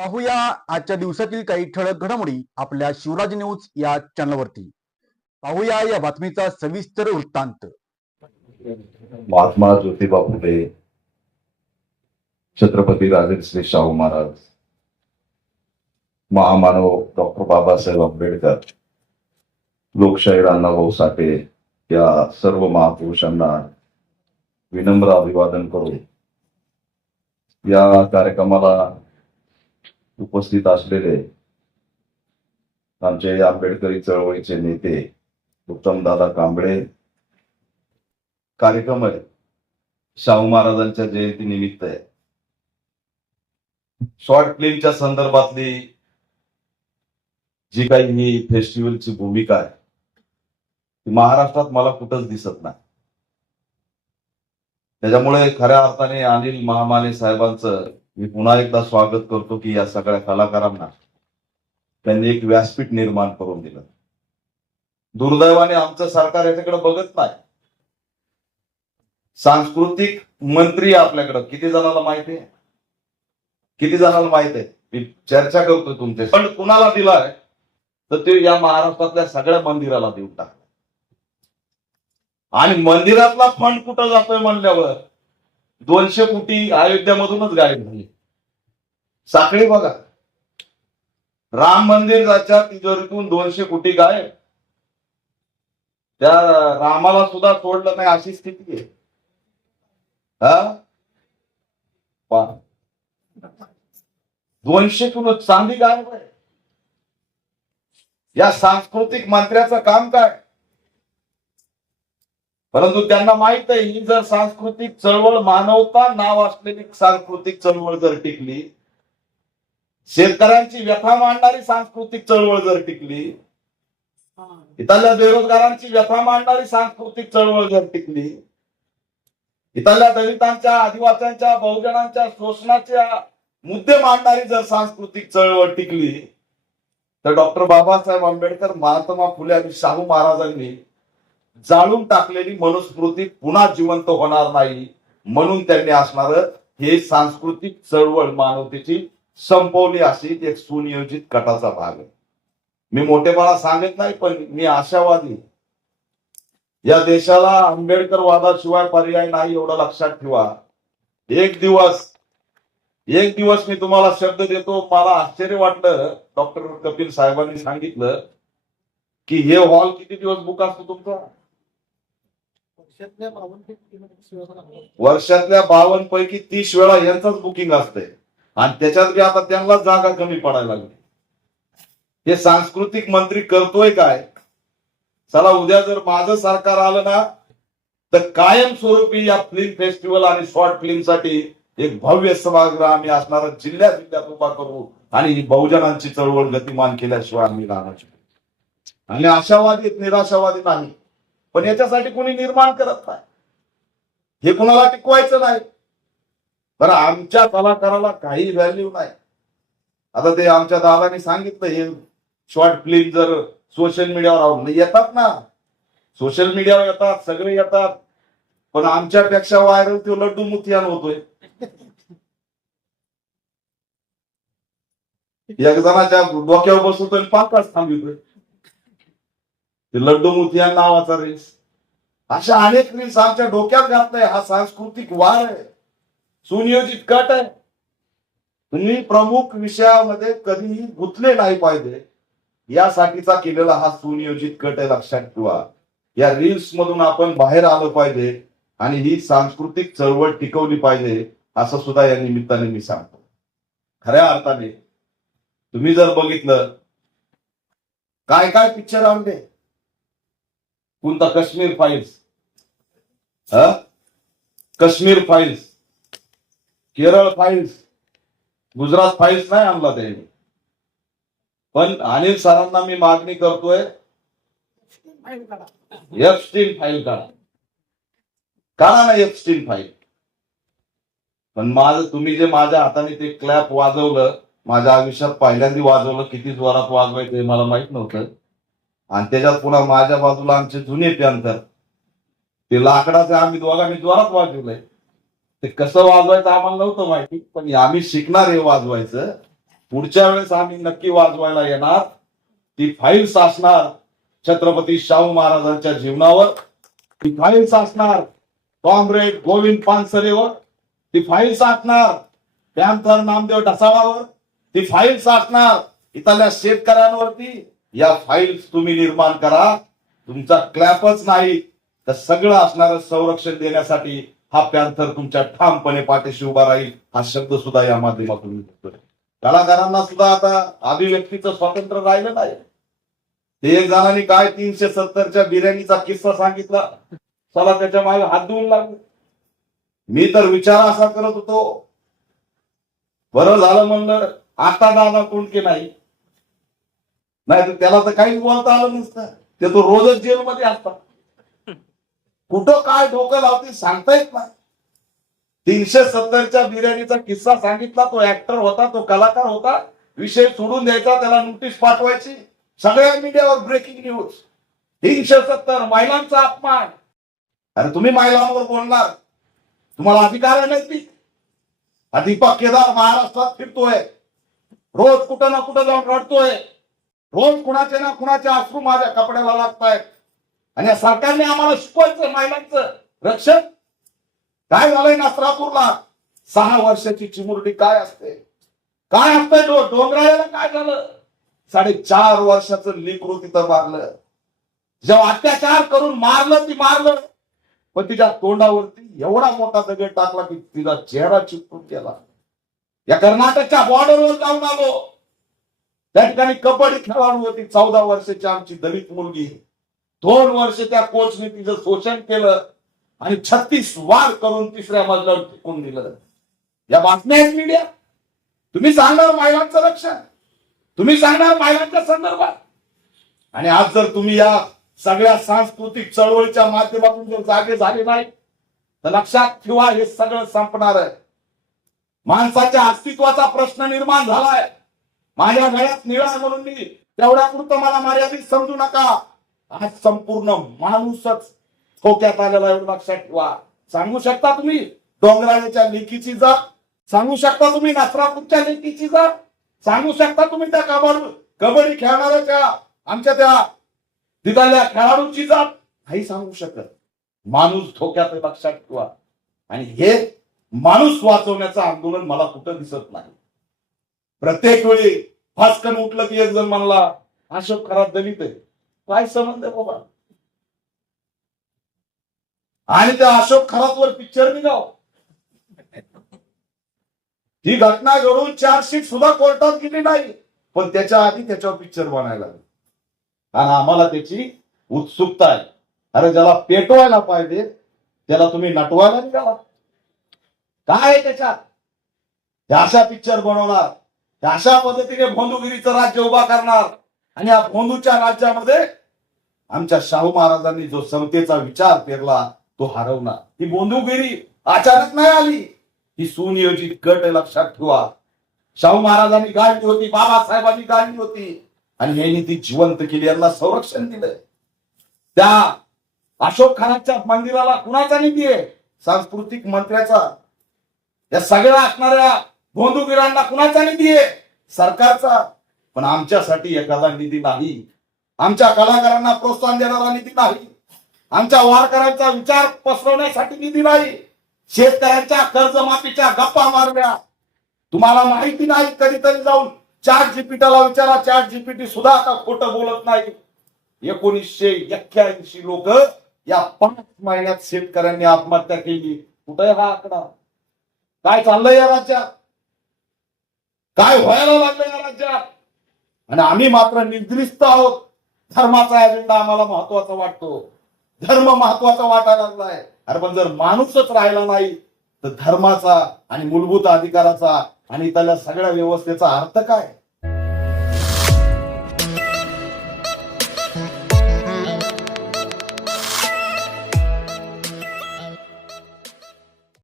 पाहूया आजच्या दिवसातील काही ठळक घडामोडी आपल्या शिवराज न्यूज या चॅनलवरती. पाहूया या बातमीचा सविस्तर वृत्तांत. महात्मा ज्योतिबा फुले, छत्रपती राजर्षी शाहू महाराज, महामानव डॉक्टर बाबासाहेब आंबेडकर, लोकशाहीर अण्णाभाऊ साठे या सर्व महापुरुषांना विनम्र अभिवादन करून या कार्यक्रमाला उपस्थित असलेले आमचे आंबेडकरी चळवळीचे नेते उत्तमदादा कांबळे, कार्यक्रम आहे शाहू महाराजांच्या जयंती निमित्त आहे. शॉर्ट फिल्मच्या संदर्भातली जी काही ही फेस्टिवलची भूमिका आहे ती महाराष्ट्रात मला कुठंच दिसत नाही. त्याच्यामुळे खऱ्या अर्थाने अनिल महामाने साहेबांचं मी पुन्हा एकदा स्वागत करतो की या सगळ्या कलाकारांना त्यांनी एक व्यासपीठ निर्माण करून दिलं. दुर्दैवाने आमचं सरकार याच्याकडे बघत नाही. सांस्कृतिक मंत्री आपल्याकडे किती जणांना माहिती आहे? किती जणांना माहित आहे? मी चर्चा करतो तुमचे. पण कुणाला दिलाय तर ते या महाराष्ट्रातल्या सगळ्या मंदिराला देऊन टाकलं. आणि मंदिरातला फंड कुठं जातोय म्हणल्यावर 200 कोटी अयोध्यामधूनच गायब झाली. साखळी बघा, राम मंदिराच्या तिजोरीतून 200 कोटी गायब. त्या रामाला सुद्धा सोडलं नाही अशी स्थिती आहे. हा 200 किलो चांदी गायब आहे. या सांस्कृतिक मंत्र्याचं काम काय? परंतु त्यांना माहित आहे ही जर सांस्कृतिक चळवळ, मानवता नाव असलेली सांस्कृतिक चळवळ जर टिकली, शेतकऱ्यांची व्यथा मांडणारी सांस्कृतिक चळवळ जर टिकली, इथल्या बेरोजगारांची व्यथा मांडणारी सांस्कृतिक चळवळ जर टिकली, इथल्या दलितांच्या, आदिवासींच्या, बहुजनांच्या शोषणाच्या मुद्दे मांडणारी जर सांस्कृतिक चळवळ टिकली, तर डॉक्टर बाबासाहेब आंबेडकर, महात्मा फुले आणि शाहू महाराजांनी जाळून टाकलेली मनुस्मृती पुन्हा जिवंत होणार नाही. म्हणून त्यांनी असणार हे सांस्कृतिक चळवळ मानवतेची संपवली अशी एक सुनियोजित कटाचा भाग आहे. मी मोठेपणा सांगत नाही, पण मी आशावादी. या देशाला आंबेडकर वादाशिवाय पर्याय नाही एवढं लक्षात ठेवा. एक दिवस मी तुम्हाला शब्द देतो. मला आश्चर्य वाटलं, डॉक्टर कपिल साहेबांनी सांगितलं की हे हॉल किती दिवस बुक असतो तुमचा? वर्षातल्या 52 पैकी 30 वेळा यांचंच बुकिंग असतंय. आणि त्याच्यात बी आता त्यांना जागा कमी पडायला लागली. हे सांस्कृतिक मंत्री करतोय काय? चला, उद्या जर माझं सरकार आलं ना तर कायमस्वरूपी या फिल्म फेस्टिवल आणि शॉर्ट फिल्म साठी एक भव्य सभागृह आम्ही असणार जिल्ह्यात उभा करू आणि ही बहुजनांची चळवळ गतिमान केल्याशिवाय आम्ही राहणार. आणि आशावादी, निराशावादी नाही. पण याच्यासाठी कोणी निर्माण करत नाही. हे कुणाला टिकवायचं नाही. बरं, आमच्या कलाकाराला काही व्हॅल्यू नाही. आता ते आमच्या दादानी सांगितलं हे शॉर्ट फिल्म जर सोशल मीडियावर येतात ना, सोशल मीडियावर येतात, सगळे येतात, पण आमच्यापेक्षा व्हायरल तो लड्डू मुथियान होतोय. एक जणाच्या डोक्यावर बसवतोय, पाकाच थांबवतोय. ते लड्डू मुथियान नावाचा रेस. अशा अनेक रील्स आमच्या डोक्यात घातलाय. हा सांस्कृतिक वार आहे, सुनियोजित कट आहे. तुम्ही प्रमुख विषयामध्ये कधीही गुंतले नाही पाहिजे यासाठीचा केलेला हा सुनियोजित कट आहे. लक्षात ठेवा. या रील्स मधून आपण बाहेर आलं पाहिजे आणि ही सांस्कृतिक चळवळ टिकवली पाहिजे असं सुद्धा या निमित्ताने मी सांगतो. खऱ्या अर्थाने तुम्ही जर बघितलं काय काय पिक्चर आणले, कोणता Kashmir files, Kashmir files, Kerala files, Gujarat files नाही आणला त्यांनी. पण अनिल सरांना मी मागणी करतोय, एफस्टीन फाईल काढा ना, एफस्टीन फाईल. पण तुम्ही जे माझ्या हाताने ते क्लॅप वाजवलं, माझ्या आयुष्यात पहिल्यांदा वाजवलं. किती जोरात वाजवायचं हे मला माहित नव्हतं. आणि त्याच्यात पुन्हा माझ्या बाजूला आमचे जुने पॅन्थर, ते लाकडाचे आम्ही दोघांनी जोरात वाजवलंय. ते कसं वाजवायचं आम्हाला नव्हतं माहिती, पण आम्ही शिकणार हे वाजवायचं. पुढच्या वेळेस आम्ही नक्की वाजवायला येणार. ती फाईल्स असणार छत्रपती शाहू महाराजांच्या जीवनावर, ती फाईल्स असणार कॉम्रेड गोविंद पानसरेवर, ती फाईल्स असणार पॅन्थर नामदेव ढसाळावर, ती फाईल्स असणार इथल्या शेतकऱ्यांवरती. या फाईल्स तुम्ही निर्माण करा. तुमचा क्लॅपच नाही तर सगळं असणारं संरक्षण देण्यासाठी हा पॅन्थर तुमच्या ठामपणे पाठीशी उभा राहील. हा शब्द सुद्धा या माध्यमातून मी बोलतोय. कलाकारांना सुद्धा आता अभिव्यक्तीचं स्वातंत्र्य राहिलं नाही. ते एक जणांनी काय 370च्या बिर्याणीचा किस्सा सांगितला, चला त्याच्या मागे हात धुवून लागले. मी तर विचार असा करत होतो, बरं झालं म्हणलं आता दादा कोणके नाही तर त्याला तर काहीच बोलता आलं नसतं. ते तो रोजच जेलमध्ये असतात. कुठं काय डोकं लावते सांगता येत नाही. 370च्या बिर्याणीचा किस्सा सांगितला, तो ऍक्टर होता, तो कलाकार होता, विषय सोडून द्यायचा, त्याला नोटीस पाठवायची. सगळ्या मीडियावर ब्रेकिंग न्यूज. 370 महिलांचा अपमान. अरे तुम्ही महिलांवर बोलणार, तुम्हाला अधिकार नाही ती. दीपक केदार महाराष्ट्रात फिरतोय, रोज कुठं ना कुठं जाऊन रडतोय, रोज कुणाचे ना कुणाचे अश्रू माझ्या कपड्याला लागतायत. आणि या सरकारने आम्हाला शिकवायचं महिलांचं रक्षण. काय झालंय नसरापूरला 6 वर्षाची चिमुरडी काय असते, काय असतंय डोंगराळ्याला काय झालं, 4.5 वर्षाचं लेकरू तिथं मारलं. जेव्हा अत्याचार करून मारलं ती मारलं, पण तिच्या तोंडावरती एवढा मोठा दगड टाकला की तिचा चेहरा चिपकून गेला. या कर्नाटकच्या बॉर्डरवर जाऊन आलो, त्या ठिकाणी कबड्डी खेळाडू होती 14 वर्षाची आमची दलित मुलगी. 2 वर्ष त्या कोचने तिचं शोषण केलं आणि 36 वार करून 3ऱ्या मजल्यावर टिकून दिलं. या बातम्या आहेत मीडिया. तुम्ही सांगणार महिलांचं रक्षण, तुम्ही सांगणार महिलांच्या संदर्भात. आणि आज जर तुम्ही या सगळ्या सांस्कृतिक चळवळीच्या माध्यमातून जर जागे झाले नाही तर लक्षात ठेवा, हे सगळं संपणार आहे. माणसाच्या अस्तित्वाचा प्रश्न निर्माण झालाय. माझ्या गळ्यात निळा म्हणून मी तेवढ्यापुरतं मला मर्यादित समजू नका. आज संपूर्ण माणूसच ठोक्यात आलेला आहे, लक्षात ठेवा. सांगू शकता तुम्ही डोंगराळ्याच्या लेकीची जात, सांगू शकता तुम्ही नसरापूरच्या लेकीची जात, सांगू शकता तुम्ही त्या कबड्डी खेळणाऱ्याच्या आमच्या त्या तिथल्या खेळाडूची जात, नाही सांगू शकत. माणूस धोक्यात, लक्षात ठेवा. आणि हे माणूस वाचवण्याचं आंदोलन मला कुठं दिसत नाही. प्रत्येक वेळी फासकन उठलं की एक जण म्हणला अशोक खरात दलित आहे. काय संबंध आहे बाबा? आणि त्या अशोक खरातवर पिक्चर निघाव. ही घटना घडून चार्जशीट सुद्धा कोर्टात गेली नाही, पण त्याच्या आधी त्याच्यावर पिक्चर बनायला लागला. आणि आम्हाला त्याची उत्सुकता आहे. अरे ज्याला पेटवायला पाहिजे त्याला तुम्ही नटवायला निघाला. काय आहे त्याच्यात? अशा पिक्चर बनवणार, अशा पद्धतीने भोंदूगिरीचं राज्य उभा करणार. आणि या भोंदूच्या राज्यामध्ये आमच्या शाहू महाराजांनी जो समतेचा विचार पेरला तो हरवणार. ही भोंदूगिरी अचानक नाही आली, ही सुनियोजित गट, लक्षात ठेवा. शाहू महाराजांनी गाळली होती, बाबासाहेबांनी गाळली होती आणि यांनी ती जिवंत केली, यांना संरक्षण दिलं. त्या अशोक खानाच्या मंदिराला कुणाचा निधी आहे? सांस्कृतिक मंत्र्याचा. या सगळ्या असणाऱ्या भोंदूगिरांना कुणाचा निधी आहे? सरकारचा. पण आमच्यासाठी एखादा निधी नाही, आमच्या कलाकारांना प्रोत्साहन देणारा निधी नाही, आमच्या वारकऱ्यांचा विचार पसरवण्यासाठी निधी नाही, शेतकऱ्यांच्या कर्जमाफीच्या गप्पा मारल्या. तुम्हाला माहिती नाही, कधीतरी जाऊन ChatGPTला विचारा. ChatGPT सुद्धा आता खोटं बोलत नाही. 1981 लोक या 5 महिन्यात शेतकऱ्यांनी आत्महत्या केली. कुठे हा आकडा? काय चाललंय या राज्यात? काय व्हायला लागलं या राज्यात? आणि आम्ही मात्र निद्रिस्त आहोत. धर्माचा अजेंडा आम्हाला महत्वाचा वाटतो, धर्म महत्वाचा वाटायला लागलाय. अरे पण जर माणूसच राहिला नाही तर धर्माचा आणि मूलभूत अधिकाराचा आणि त्याला सगळ्या व्यवस्थेचा अर्थ काय?